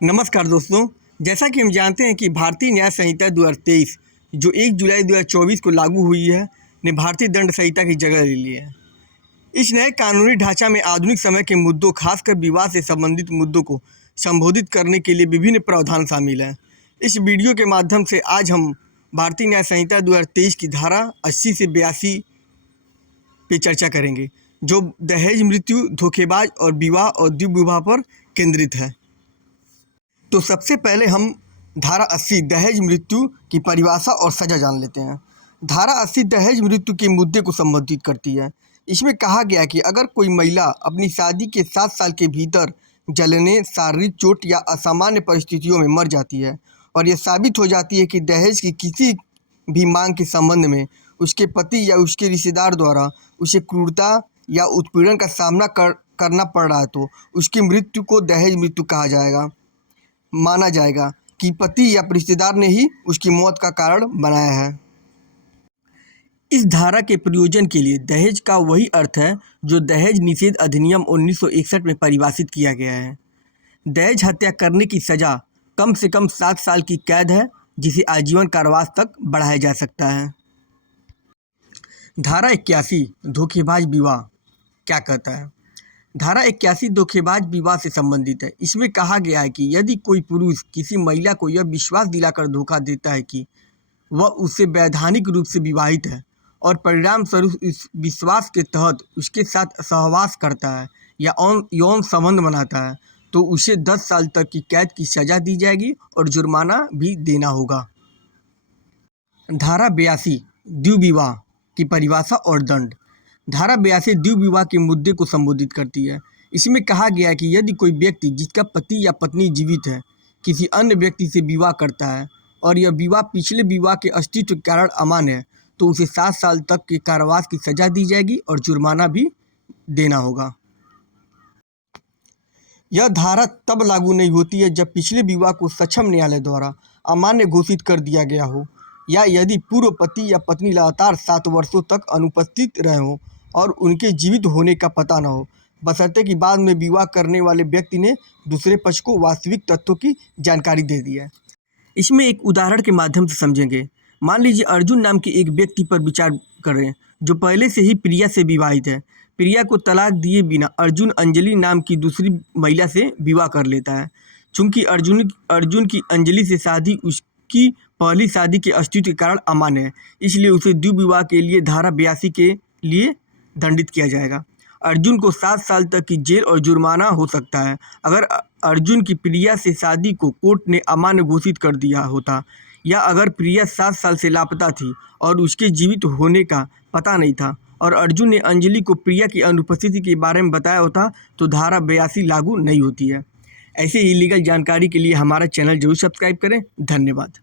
नमस्कार दोस्तों। जैसा कि हम जानते हैं कि भारतीय न्याय संहिता 2023 जो 1 जुलाई 2024 को लागू हुई है ने भारतीय दंड संहिता की जगह ले ली है। इस नए कानूनी ढांचा में आधुनिक समय के मुद्दों खासकर विवाद से संबंधित मुद्दों को संबोधित करने के लिए विभिन्न प्रावधान शामिल हैं। इस वीडियो के माध्यम से आज हम भारतीय न्याय संहिता 2023 की धारा 80 से 82 पे चर्चा करेंगे, जो दहेज, मृत्यु, धोखेबाज और विवाह और द्विविवाह विवाह पर केंद्रित है। तो सबसे पहले हम धारा 80 दहेज मृत्यु की परिभाषा और सज़ा जान लेते हैं। धारा 80 दहेज मृत्यु के मुद्दे को संबोधित करती है। इसमें कहा गया कि अगर कोई महिला अपनी शादी के 7 साल के भीतर जलने, शारीरिक चोट या असामान्य परिस्थितियों में मर जाती है और यह साबित हो जाती है कि दहेज की किसी भी मांग के संबंध में उसके पति या उसके रिश्तेदार द्वारा उसे क्रूरता या उत्पीड़न का सामना करना पड़ रहा है, तो उसकी मृत्यु को दहेज मृत्यु कहा जाएगा। माना जाएगा कि पति या रिश्तेदार ने ही उसकी मौत का कारण बनाया है। इस धारा के प्रयोजन के लिए दहेज का वही अर्थ है जो दहेज निषेध अधिनियम 1961 में परिभाषित किया गया है। दहेज हत्या करने की सज़ा कम से कम 7 साल की कैद है, जिसे आजीवन कारावास तक बढ़ाया जा सकता है। धारा 81 धोखेबाज विवाह क्या कहता है? धारा 81 धोखेबाज विवाह से संबंधित है। इसमें कहा गया है कि यदि कोई पुरुष किसी महिला को यह विश्वास दिलाकर धोखा देता है कि वह उससे वैधानिक रूप से विवाहित है और परिणाम स्वरूप इस विश्वास के तहत उसके साथ सहवास करता है या यौन संबंध बनाता है, तो उसे 10 साल तक की कैद की सज़ा दी जाएगी और जुर्माना भी देना होगा। धारा 82 द्विविवाह की परिभाषा और दंड। धारा 82 द्विविवाह के मुद्दे को संबोधित करती है। इसमें कहा गया है कि यदि कोई व्यक्ति जिसका पति या पत्नी जीवित है किसी अन्य व्यक्ति से विवाह करता है और यह विवाह पिछले विवाह के अस्तित्व के कारण अमान्य है, तो उसे 7 साल तक के कारावास की सज़ा दी जाएगी और जुर्माना भी देना होगा। यह धारा तब लागू नहीं होती है जब पिछले विवाह को सक्षम न्यायालय द्वारा अमान्य घोषित कर दिया गया हो या यदि पूर्व पति या पत्नी लगातार 7 वर्षों तक अनुपस्थित रहे हों और उनके जीवित होने का पता न हो, बशर्ते कि बाद में विवाह करने वाले व्यक्ति ने दूसरे पक्ष को वास्तविक तथ्यों की जानकारी दे दी है। इसमें एक उदाहरण के माध्यम से समझेंगे। मान लीजिए अर्जुन नाम के एक व्यक्ति पर विचार करें जो पहले से ही प्रिया से विवाहित है। प्रिया को तलाक दिए बिना अर्जुन अंजलि नाम की दूसरी महिला से विवाह कर लेता है। चूँकि अर्जुन की अंजलि से शादी उसकी पहली शादी के अस्तित्व के कारण अमान्य है, इसलिए उसे द्विविवाह के लिए धारा 82 के लिए दंडित किया जाएगा। अर्जुन को 7 साल तक की जेल और जुर्माना हो सकता है। अगर अर्जुन की प्रिया से शादी को कोर्ट ने अमान्य घोषित कर दिया होता या अगर प्रिया 7 साल से लापता थी और उसके जीवित होने का पता नहीं था और अर्जुन ने अंजलि को प्रिया की अनुपस्थिति के बारे में बताया होता, तो धारा 82 लागू नहीं होती है। ऐसे ही लीगल जानकारी के लिए हमारा चैनल जरूर सब्सक्राइब करें। धन्यवाद।